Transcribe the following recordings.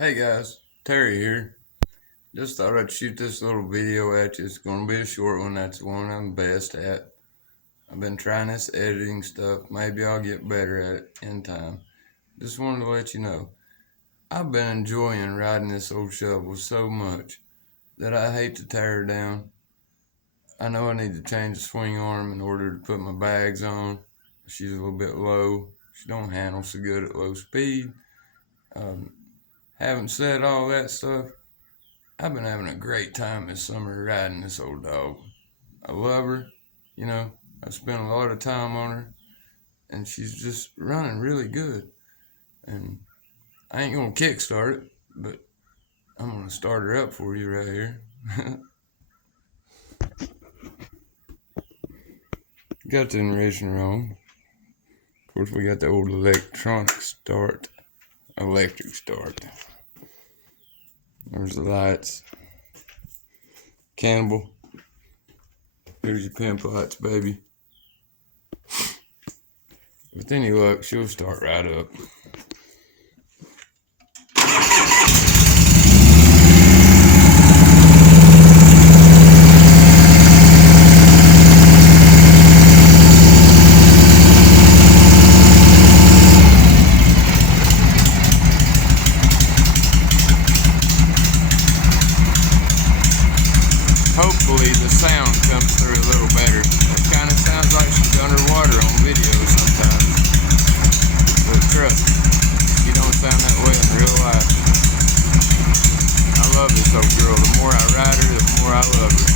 Hey guys, Terry here. Just thought I'd shoot this little video at you. It's gonna be a short one. That's the one I'm best at. I've been trying this editing stuff. Maybe I'll get better at it in time. Just wanted to let you know. I've been enjoying riding this old shovel so much that I hate to tear her down. I know I need to change the swing arm in order to put my bags on. She's a little bit low. She don't handle so good at low speed. Having said all that stuff, I've been having a great time this summer riding this old dog. I love her, I've spent a lot of time on her, and she's just running really good. And I ain't gonna kickstart it, but I'm gonna start her up for you right here. Got the generation wrong. Of course, we got the old electric start. There's the lights. Cannibal. Here's your pimp lights, baby. With any luck, she'll start right up. Hopefully the sound comes through a little better. It kind of sounds like she's underwater on video sometimes. But trust me, she don't sound that way in real life. I love this old girl. The more I ride her, the more I love her.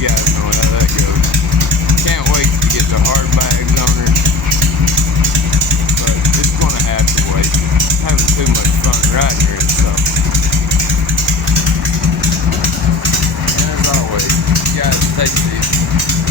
You guys know how that goes. Can't wait to get the hard bags on her. But it's going to have to wait. I'm having too much fun riding her and stuff. Always, you guys take these.